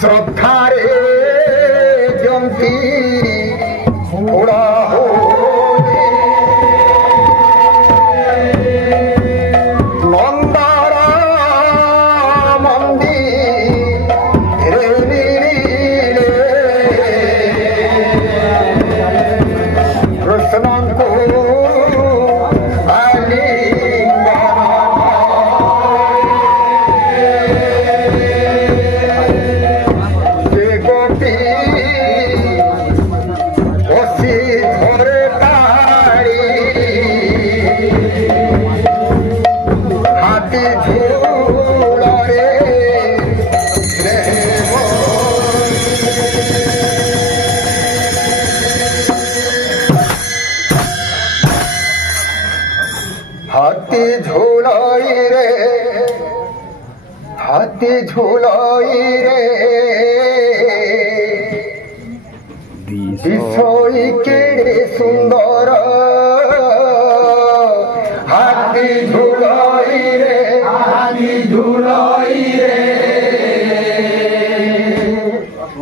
श्रद्धारे जंती उड़ा हो नंदारा मंदिर कृष्ण को हाथी झूलाई रे हाथी झूलाई रे दिसोई केड़े सुंदर हाथी झूलाई रे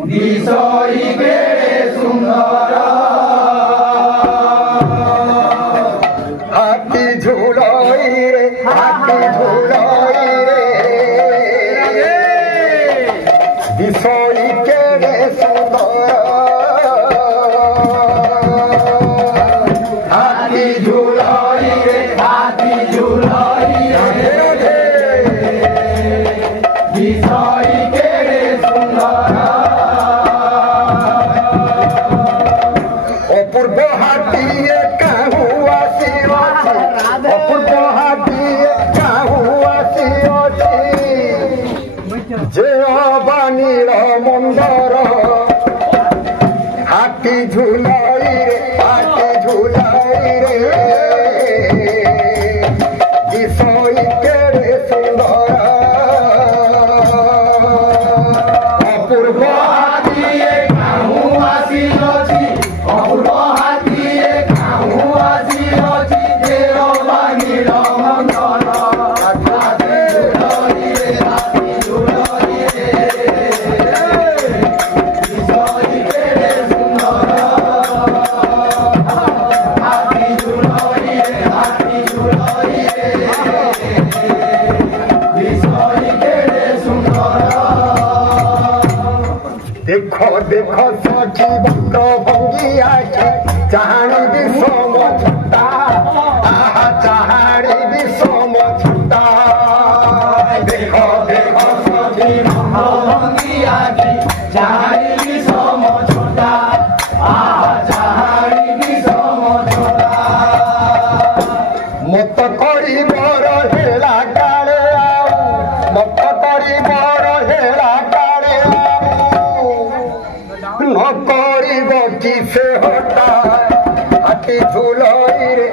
दिसोई केड़े सुंदर हाथी झूलाई रे दिसोई केड़े सुंदर हाथी झूलाई रे दिसोई केड़े सुंदर अपूर्व हाथी कहू अपूर्व हाथी कहू जे बानीर मंदर हाथी झूलाई रे दिसोई केड़े सुंदर अपूर्व हाथी कहू अपूर्व हाथी कहू जे बानीर मंदर देखो देखो सखी भक्र भंगिया चाहणी भी सोम छुटा चाहणी भी सोम छुटा देखो देखो सखी भक्र भंगिया चाहणी भी सोम छुटा चाहणी भी सोम छुटा मत करी बर हेला काले मत करी बर हेला किसे होता हाथी झूलाई रे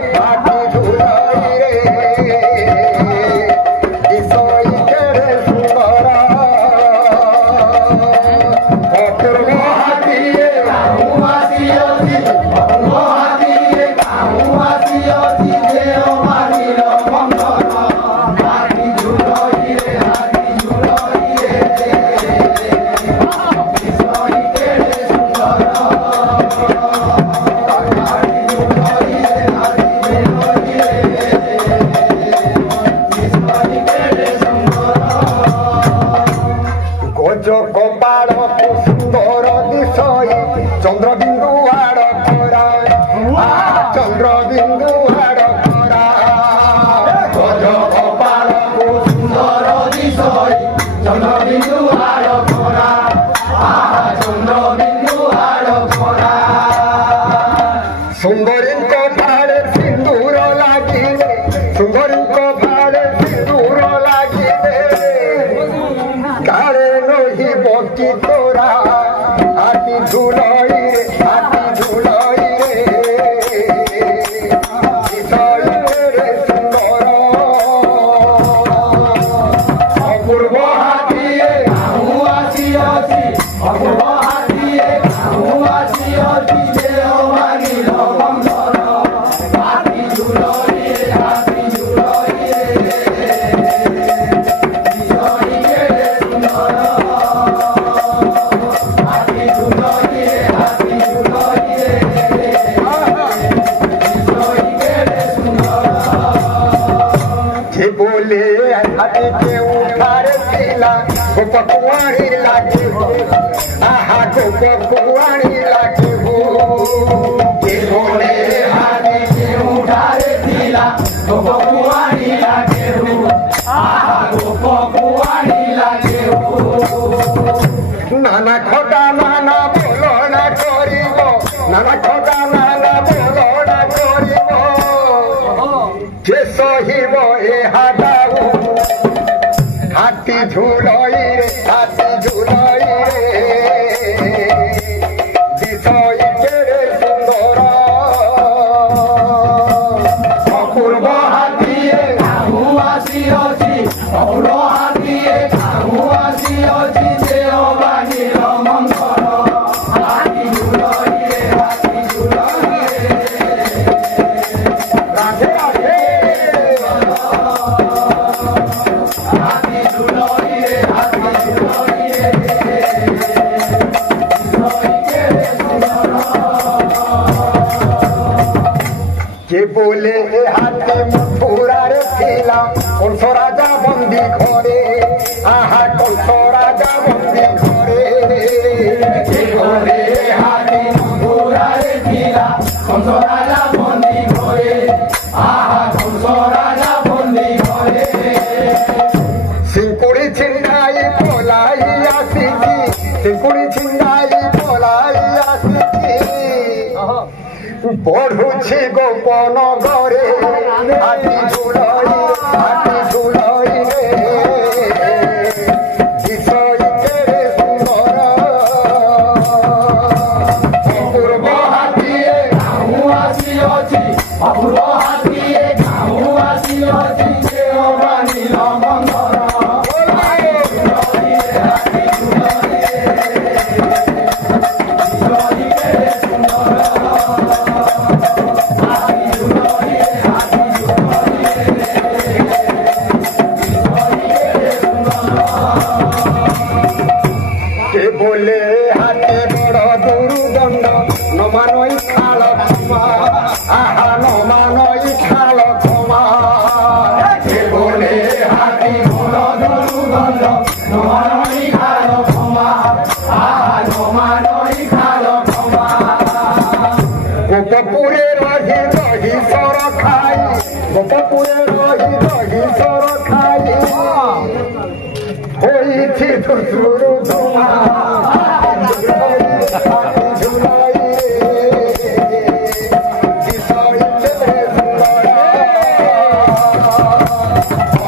दिसोई केड़े सुंदर अपूर्व हाथी कहू जे बानीर मंदर हाथी झूलाई रे दिसोई केड़े सुंदर गोपाल सुंदर दिशई चंद्रबिंदु आड़ खरा चंद्रबिंदु आड़ खरा गोपाल सुंदर दिशई चंद्रबिंदु आड़ खरा चंद्रबिंदु आड़ खरा सुंदरी भाड़े सिंदूर लगे सुंदरी भाड़े सिंदूर लगे कारे नही बकी तोरा हाथी झूलाई रे दिसोई केड़े सुंदर अपूर्व हाथी अपूर्व हाथी जे बानीर मंदर हाथी झूलाई रे दिसोई केड़े ଥିଲା ଗୋପ କୁଆଣି ଲାଗିବୁ ଆହା ଗୋପ କୁଆଣି ଲାଗିବୁ ଜୀବନରେ ହାରି କେଉଁଠାରେ ଥିଲା ଗୋପ କୁଆଣି ଲାଗିବୁ ଆହା ଗୋପ କୁଆଣି ଲାଗିବୁ ନାନା ଖଟା ନାନା ବୋଲଣା କରିବ ନାନା ଖଟା ନାନା ବୋଲଣା କରିବ ଯେ ସହିବ ଏହା ଦାଉ ହାତୀ ଝୁଲଇରେ ଦିଶଇ କେଡ଼େ ସୁନ୍ଦର ଅପୂର୍ବ ହାତୀଏ କାହୁ ଆସିଅଛି ଅପୂର୍ବ ହାତୀଏ କାହୁ ଆସିଅଛି ଦେଓବାଣୀର ମନ୍ଥର ହାତୀ ଝୁଲଇରେ ରାଧେ ରାଧେ যে বলে এ হাতে মথুরারে ছিলা কংস রাজা বন্দি ঘরে আহা কংস রাজা বন্দি ঘরে যে বলে এ হাতে মথুরারে ছিলা কংস রাজা বন্দি ঘরে আহা কংস রাজা বন্দি ঘরে সিংকুড়ি ছিন্দাই পলাই আসিছি সিংকুড়ি ছিন্দাই পলাই আসিছি পড়ুছি গোপন ঘরে হাতি ঝুলই রে দিশই কেড়ে সুন্দর অপূর্ব হাতিয়ে কাহু আসিଅছি অপূর্ব হাতিয়ে কাহু আসিଅছি দেওবাণীর মন্থর বলে হাতে বড় দুর্দণ্ড নমানই খাল ক্ষমা আহা নমানই খাল ক্ষমা বলে হাতে বড় দুর্দণ্ড নমানই খাল ক্ষমা আহা নমানই খাল ক্ষমা গোপপুরে রহি রহি সর খাই গোপপুরে রহি রহি সর খাই হইছি দুসুর তোমা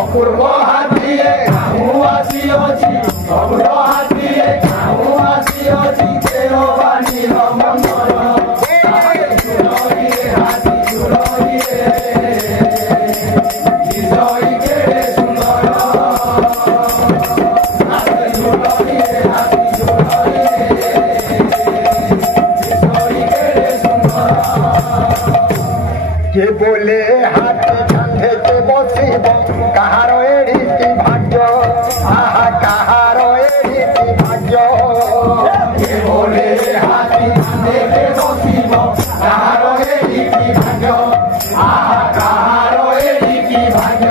অপূর্ব হাতিয়ে কাহু আসিଅছি অপূর্ব হাতিয়ে কাহু আসিଅছি দেওবাণীর মন্থর হাতি ঝুলইরে দিশই কেড়ে সুন্দর কে বলে হাতি কাঁধেতে বসিব কাহার এড়িতি ভাগ্য আহা কাহার এড়িতি ভাগ্য কে বলে হাতি কাঁধেতে বসিব কাহার এড়িতি ভাগ্য আহা কাহার এড়িতি ভাগ্য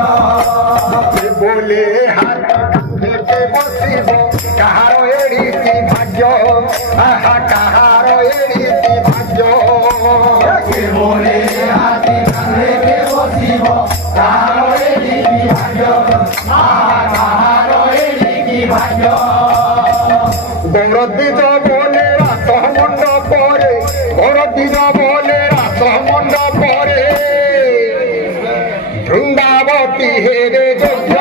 কে বলে হাতি কাঁধেতে বসিব কাহার এড়িতি ভাগ্য আহা কাহার এড়িতি ভাগ্য কে বলে হাতি কাঁধেতে বসিব কাহার এড়িতি ভাগ্য আহা কাহার এড়িতি ভাগ্য গৌরদ্বিজ বলে রাস মণ্ডপরে গৌরদ্বিজ বলে রাস মণ্ডপরে বৃন্দাবতী হেরে যজ্ঞ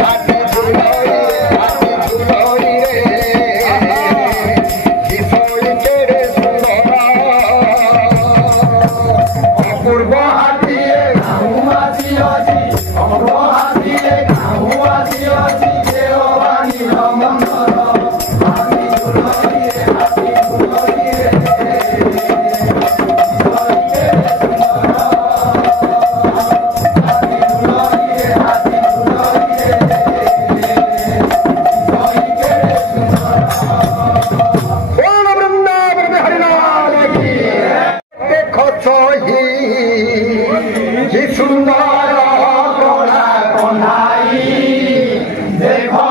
হাতি ঝুলই রে দিশই কেড়ে সুন্দর অপূর্ব হাতিয়ে কাহু আসিঅছি অপূর্ব হাতিয়ে কাহু আসিঅছি দেওবাণীর মন্থর হাতি ঝুলই রে সুন্দর গোড়া কোনাই দেখো